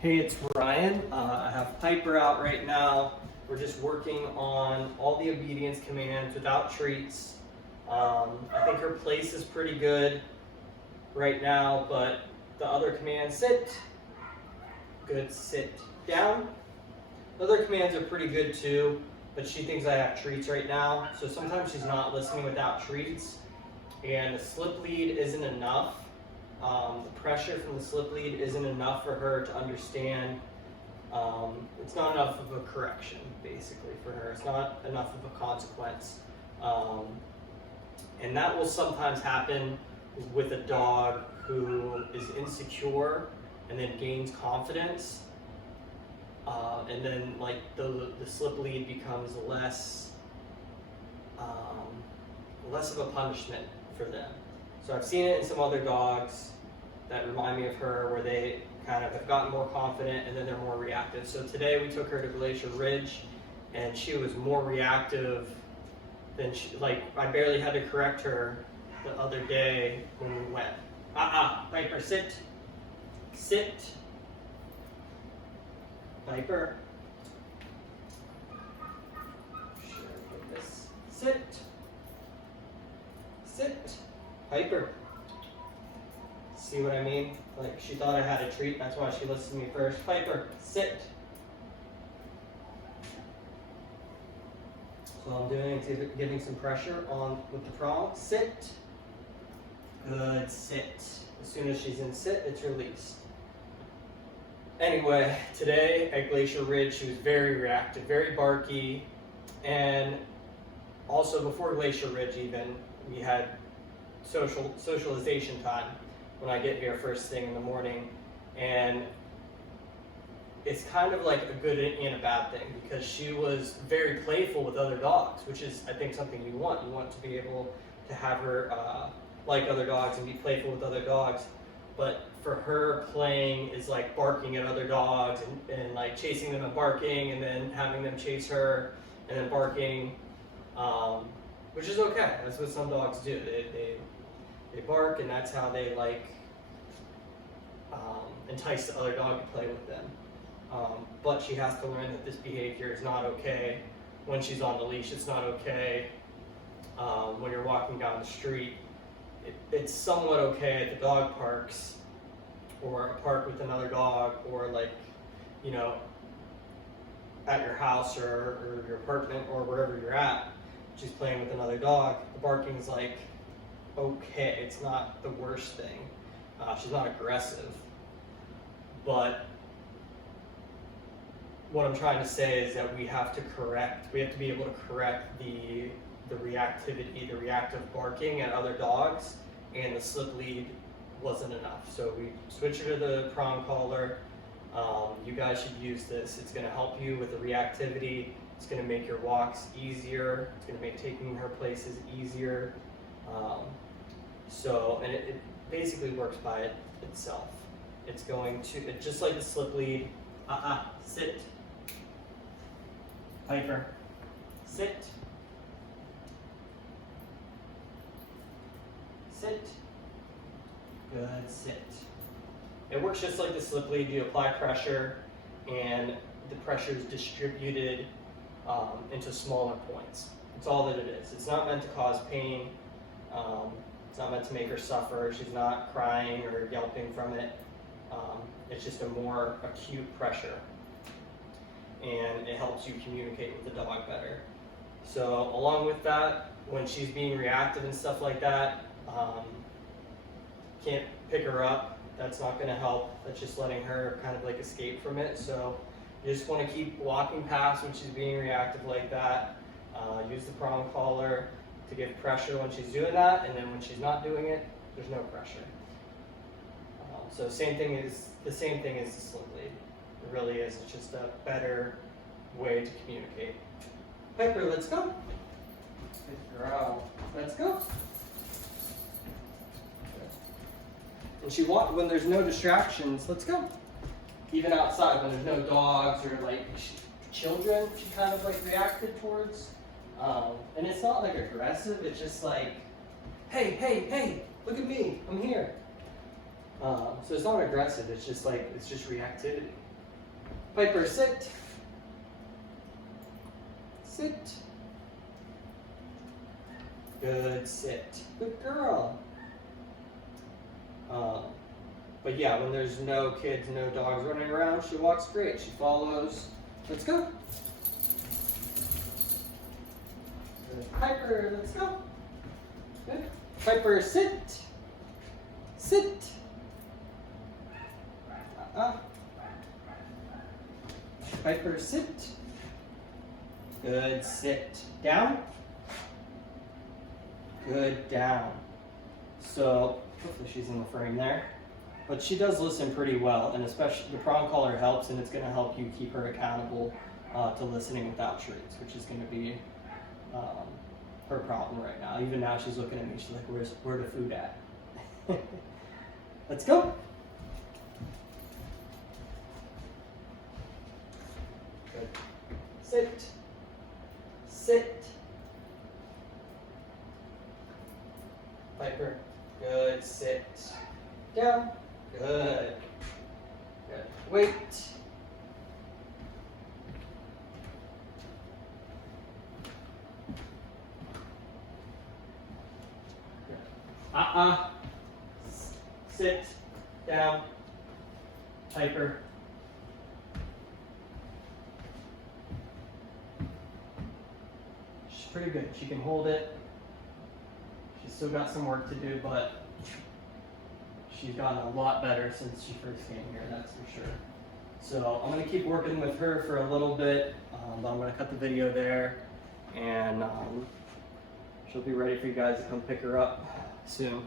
Hey, it's Ryan. I have Piper out right now. We're just working on all the obedience commands without treats. I think her place is pretty good right now, but the other commands, sit, good, sit down. The other commands are pretty good too, but she thinks I have treats right now. So sometimes she's not listening without treats, and the slip lead isn't enough. The pressure from the slip lead isn't enough for her to understand. It's not enough of a correction, basically, for her. It's not enough of a consequence. And that will sometimes happen with a dog who is insecure and then gains confidence. And then like the slip lead becomes less of a punishment for them. So I've seen it in some other dogs that remind me of her, where they kind of have gotten more confident and then they're more reactive. So today we took her to Glacier Ridge and she was more reactive than I barely had to correct her the other day when we went. Piper, sit. Sit. Piper. Should I put this? Sit. Sit. Piper. See what I mean? Like, she thought I had a treat, that's why she listened to me first. Piper, sit. So all I'm doing is giving some pressure on with the prong. Sit. Good, sit. As soon as she's in sit, it's released. Anyway, today at Glacier Ridge, she was very reactive, very barky, and also before Glacier Ridge even, we had socialization time when I get here first thing in the morning, and it's kind of like a good and a bad thing, because she was very playful with other dogs, which is, I think, something you want. You want to be able to have her like other dogs and be playful with other dogs, but for her, playing is like barking at other dogs and like chasing them and barking, and then having them chase her and then barking, which is okay. That's what some dogs do. They bark, and that's how they entice the other dog to play with them. But she has to learn that this behavior is not okay when she's on the leash. It's not okay when you're walking down the street. It's somewhat okay at the dog parks, or a park with another dog, or at your house or your apartment or wherever you're at. She's playing with another dog. The barking is like okay. It's not the worst thing. She's not aggressive. But what I'm trying to say is that we have to be able to correct the reactivity, the reactive barking at other dogs, and the slip lead wasn't enough. So we switched her to the prong collar. You guys should use this. It's going to help you with the reactivity. It's going to make your walks easier. It's going to make taking her places easier. And it basically works by itself. It's going to, just like the slip lead, sit. Piper, sit. Sit. Good, sit. It works just like the slip lead. You apply pressure, and the pressure is distributed into smaller points. That's all that it is. It's not meant to cause pain. It's not meant to make her suffer. She's not crying or yelping from it. It's just a more acute pressure, and it helps you communicate with the dog better. So along with that, when she's being reactive and stuff like that, can't pick her up. That's not going to help. That's just letting her kind of like escape from it. So you just want to keep walking past when she's being reactive like that. Use the prong collar to give pressure when she's doing that, and then when she's not doing it, there's no pressure. So the same thing as the slip lead. It really is. It's just a better way to communicate. Piper, let's go. Good girl. Let's go. And she walked when there's no distractions. Let's go. Even outside, when there's no dogs or children, she kind of reacted towards. And it's not aggressive. It's just like, hey, look at me. I'm here. So it's not aggressive. It's just reactivity. Piper, sit. Sit. Good, sit. Good girl. But yeah, when there's no kids, no dogs running around, she walks great. She follows. Let's go. Good. Piper, let's go. Good. Piper, sit. Sit. Piper, sit. Good, sit. Down. Good, down. So, hopefully she's in the frame there. But she does listen pretty well, and especially the prong collar helps, and it's going to help you keep her accountable to listening without treats, which is going to be her problem right now. Even now she's looking at me, she's like, where's the food at? Let's go. Good. Sit. Sit. Piper. Good. Sit. Down. Good. Good. Wait. Good. Sit. Down. Piper. She's pretty good. She can hold it. She's still got some work to do, but she's gotten a lot better since she first came here, that's for sure. So I'm going to keep working with her for a little bit, but I'm going to cut the video there, and she'll be ready for you guys to come pick her up soon.